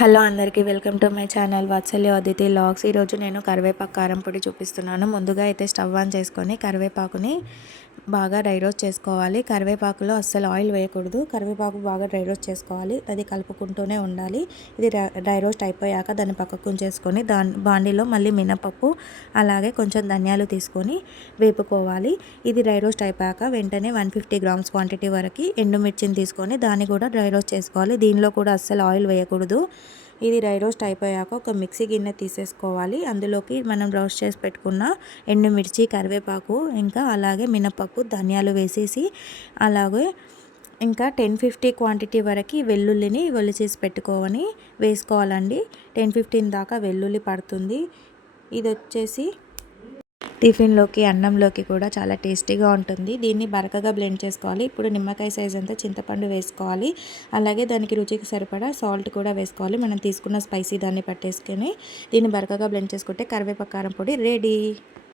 Hello అందరికీ welcome to my channel Vatsalya Aditi logs. ఈరోజు నేను కరివేపాకు కారం పొడి చూపిస్తున్నాను. ముందుగా అయితే స్టవ్ ఆన్ చేసుకొని కరివేపాకుని బాగా డ్రై రోస్ట్ చేసుకోవాలి. కరివేపాకులో అస్సలు ఆయిల్ వేయకూడదు. కరివేపాకు బాగా డ్రై రోస్ట్ చేసుకోవాలి. అది కలుపుకుంటూనే ఉండాలి. ఇది డ్రై రోస్ట్ అయిపోయాక దాన్ని పక్కకు చేసుకొని దాని బాండీలో మళ్ళీ మినపప్పు అలాగే కొంచెం ధనియాలు తీసుకొని వేపుకోవాలి. ఇది డ్రై రోస్ట్ అయిపోయాక వెంటనే వన్ ఫిఫ్టీ గ్రామ్స్ క్వాంటిటీ వరకు ఎండుమిర్చిని తీసుకొని దాన్ని కూడా డ్రై రోస్ట్ చేసుకోవాలి. దీనిలో కూడా అస్సలు ఆయిల్ వేయకూడదు. ఇది డ్రై రోస్ట్ అయిపోయాక ఒక మిక్సీ గిన్నె తీసేసుకోవాలి. అందులోకి మనం రోస్ట్ చేసి పెట్టుకున్న ఎండుమిర్చి కరివేపాకు ఇంకా అలాగే మినపప్పు ధనియాలు వేసేసి అలాగే ఇంకా టెన్ ఫిఫ్టీ క్వాంటిటీ వరకు వెల్లుల్లిని చేసి పెట్టుకోవని వేసుకోవాలండి. టెన్ ఫిఫ్టీన్ దాకా వెల్లుల్లి పడుతుంది. ఇది వచ్చేసి టిఫిన్లోకి అన్నంలోకి కూడా చాలా టేస్టీగా ఉంటుంది. దీన్ని బరకగా బ్లెండ్ చేసుకోవాలి. ఇప్పుడు నిమ్మకాయ సైజ్ అంతా చింతపండు వేసుకోవాలి. అలాగే దానికి రుచికి సరిపడా సాల్ట్ కూడా వేసుకోవాలి. మనం తీసుకున్న స్పైసీ దాన్ని పట్టేసుకొని దీన్ని బరకగా బ్లెండ్ చేసుకుంటే కరివేపాకారం పొడి రెడీ.